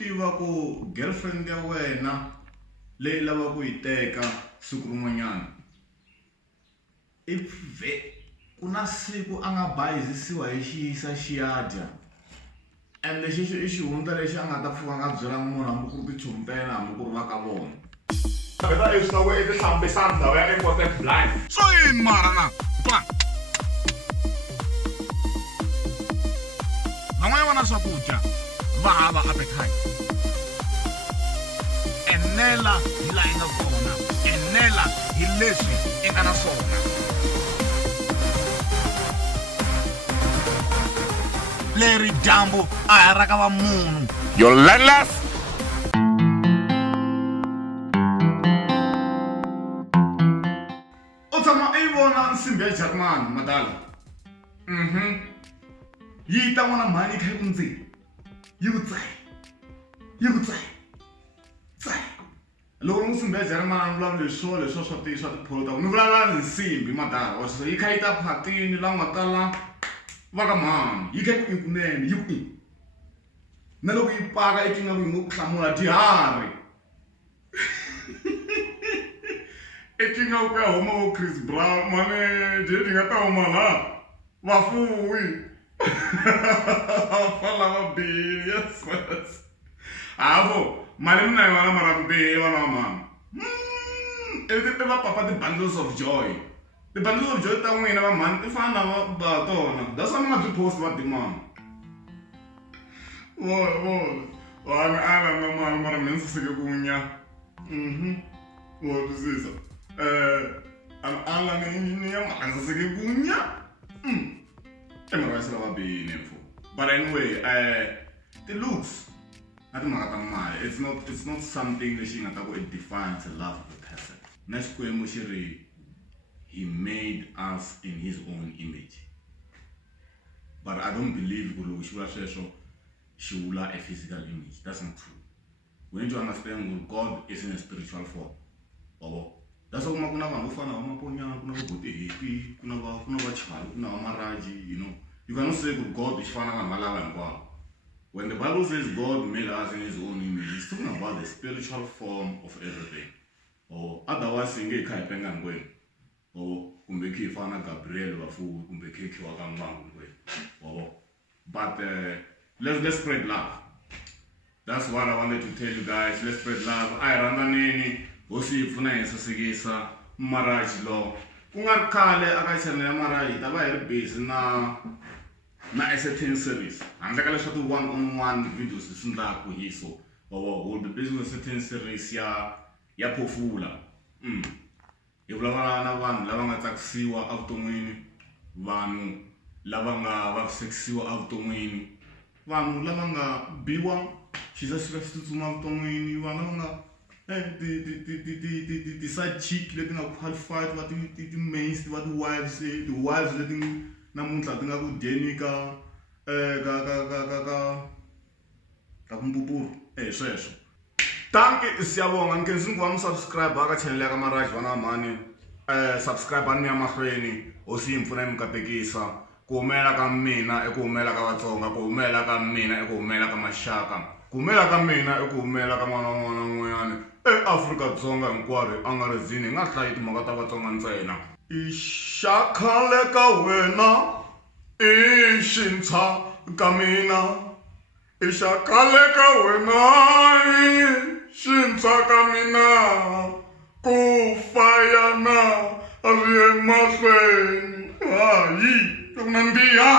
tiva ku girlfriend ya wena leyi lava ku yi teka siku rin'wanyana ku na siku a nga bayizisiwa hi xiyisa xiyadya and lexi i xihundla lexi a nga ta pfuka a nga byela munhu hambi ku ri tichumpela hambi ku ri va ka vona Beta is nou weer de sambisanda, waar ik wat echt blind. Zo in marana. Plan. Van'wana vana swakudya va hava appetite. Enela hi laha yi nga kona. Enela hi leswi i nga na swona. Leri dyambu a hi ra ka va munhu. You're landless. nsimbi ya Jarimani madala yi ta n'wana mhani yi kha yi ku ndzeni yi ku tsayi loko ni nsimbi ya Jarimani ni vulavula leswo swa tipolo ta ku ni vulavula ni nsimbi madala yi kha yi ta phatini la nga tala va ka mhani yi kha yi ku kunene yi ku na loko yi paka i cinga ku yi ngo ku hlamula dihari etinga ku ya huma vo Chris Brown mane je ti nga ta huma la vafuwi fala va bihi yes avo mali mina yi vana mara bihi vana va mama i va papa ti-bundles of joy ti-bundles of joy ta n'wina va mhani ti fana na va tona that's why mi nga byi post va dimama vana ala na mali mara mina ni saseke ku nya wa twisisa ala ni ya saseke ku nya emara va va bihi info but anyway the looks na timhaka ta mali it's not something lexi nga ta ku it defines the love of the person na xikwembu xi ri he made us in his own image but I don't believe ku loko xi vula sweswo xi vula a physical image. That's not true. We need to understand that God is in a spiritual form. That's why kuna vanhu vo fana va maponyana kuna vo Botehepi kuna va Chali kuna va Maraji, you know. You cannot say that God is fana ka malava hinkwavo. When the Bible says God made us in his own image, it's talking about the spiritual form of everything. Otherwise singe kha hi penga ngwini. Kumbe khi fana Gabriel vafuwi kumbe khi khiwa ka Mbangu ngwini. But let's spread love. That's what I wanted to tell you guys. Let's spread love. I randanini hosi pfuna hi sasekisa Maraji lo. Ku nga khale aka channel ya Maraji ta va hi ri busy na a certain series. Handle ka leswaku one-on-one videos swi ndlaku hi so. We'll be busy with a certain series ya Phofula. Hi vulavula na vanhu lava nga tsakisiwa evuton'wini, vanhu lava nga vavisekisiwa evuton'wini, vanhu lava nga biwa xisasika xi tsutsuma evuton'wini, vanhu lava nga ti-side chick leti nga qualified va ti-mains va ti-wives leti namuntlha ti nga ku dyeni ka kumpupuru sweswo. Tanki siyabonga ngikhensa ngwami subscribe aka channel ya ka Maraji vana mhani subscribe ni ya mahlweni hosi yi pfuna yi mi katekisa ku humela ka mina i ku humela ka Vatsonga ku humela ka mina i ku humela ka maxaka ku humela ka mina i ku humela ka n'wana n'wanyana eAfrika-Dzonga hinkwaro a nga ri zini hi nga hlayi timhaka ta Vatsonga ntsena. I xakhale ka wena i xintshwa ka mina i xakhale ka wena xintshwa ka mina ku fayana ri emahlweni hayi ku nandziha.